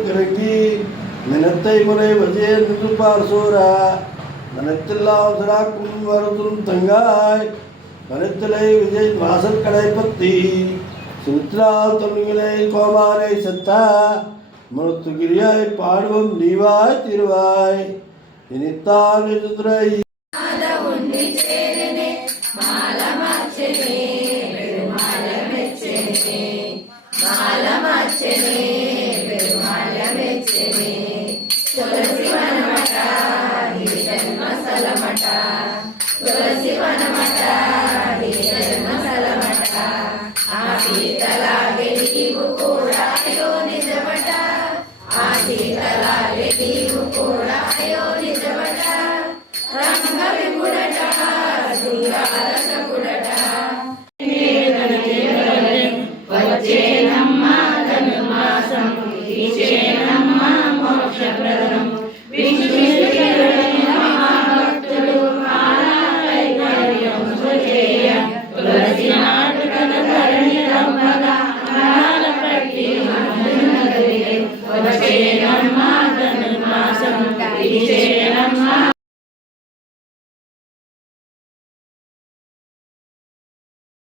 கிறங்கி நினத்தை முறை வஜே நின்று பார்சோரா மனத்தெல்லாம் சிறாக்கும் வரதும் தங்காய் மனத்திலை விஜய் வாசற்கடை பத்தி சுத்ரா தொழிலை கோமாரை சத்தா மனத்துகிரியாய் பாடுவோம் நீவாய் திருவாய் இனித்தான் சுத்ரை மாலமாச்சனே